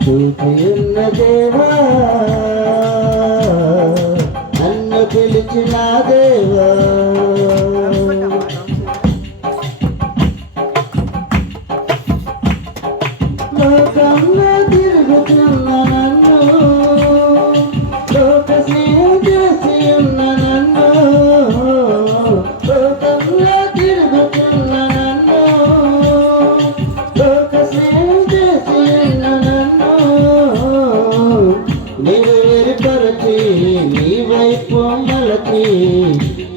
చూపియున్న దేవా నన్ను పిలిచిన దేవా. లోకంలో తిరుగుతున్న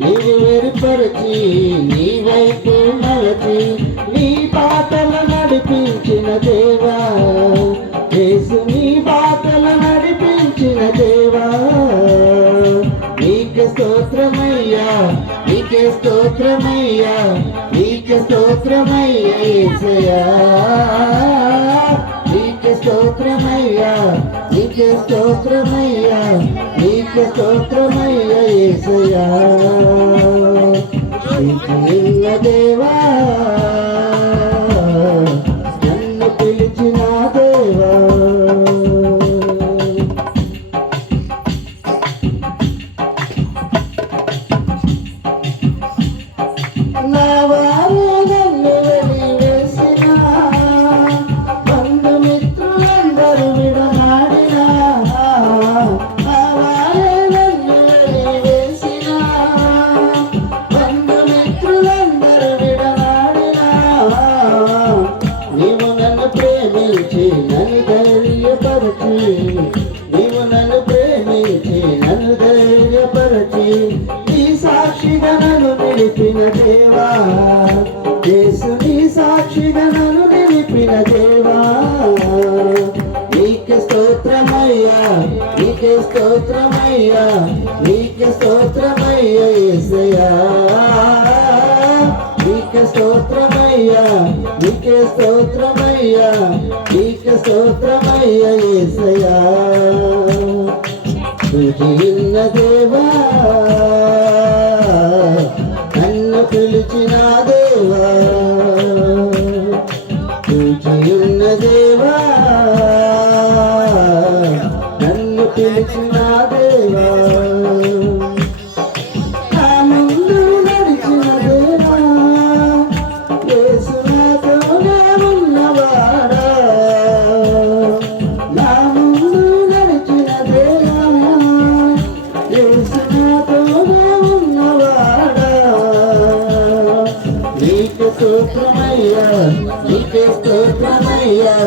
నీవు వెరిపరచి నీ వైపు మలచి నీ పాటలు నడిపించిన దేవా. యేసు నీ పాటలు నడిపించిన దేవా. నీకు స్తోత్రమయ్యా నీకే స్తోత్రమయ్యా నీకు నీకు స్తోత్రమయ్యా నీకే స్తోత్రమయ్యా నీకే స్తోత్రమయ్యా ఏసయ్యా. ధైర్యపరచి నీవు నన్ను ప్రేమించి నన్ను ధైర్యపరచి నీ సాక్షిగా నన్ను నిలిపిన దేవా. యేసు నీ సాక్షిగా నన్ను నిలిపిన దేవా. నీకే స్తోత్రమయ్యా నీకే స్తోత్రమయ్యా నీకే స్తోత్రమయ్యా యేసయ్యా నీకు స్తోత్రమయ్యా నీకే స్తోత్రమయ్యా. నీకు స్తోత్రమయ్యా యేసయ్యా తుజిన్న దేవా నన్ను పిలిచిన దేవా. తుజిన్న దేవా నన్ను పిలిచిన స్తోత్రమయ్యా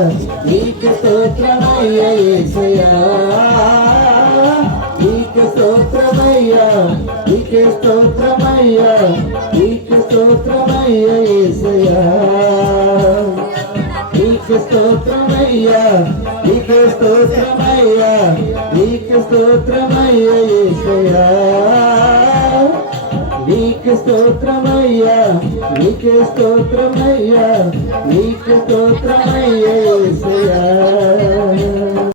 నీకు స్తోత్రమయ్యా యేసయ్యా నీకు స్తోత్రమయ్యా నీకు స్తోత్రమయ్యా నీకు స్తోత్రమయ్యా యేసయ్యా నీకు స్తోత్రమయ్యా నీకు స్తోత్రమయ్యా నీకు స్తోత్రమయ్యా యేసయ్యా నీకు స్తోత్రమయ్యా నీకు స్తోత్రమయ్యా నీకు స్తోత్రమయ్యా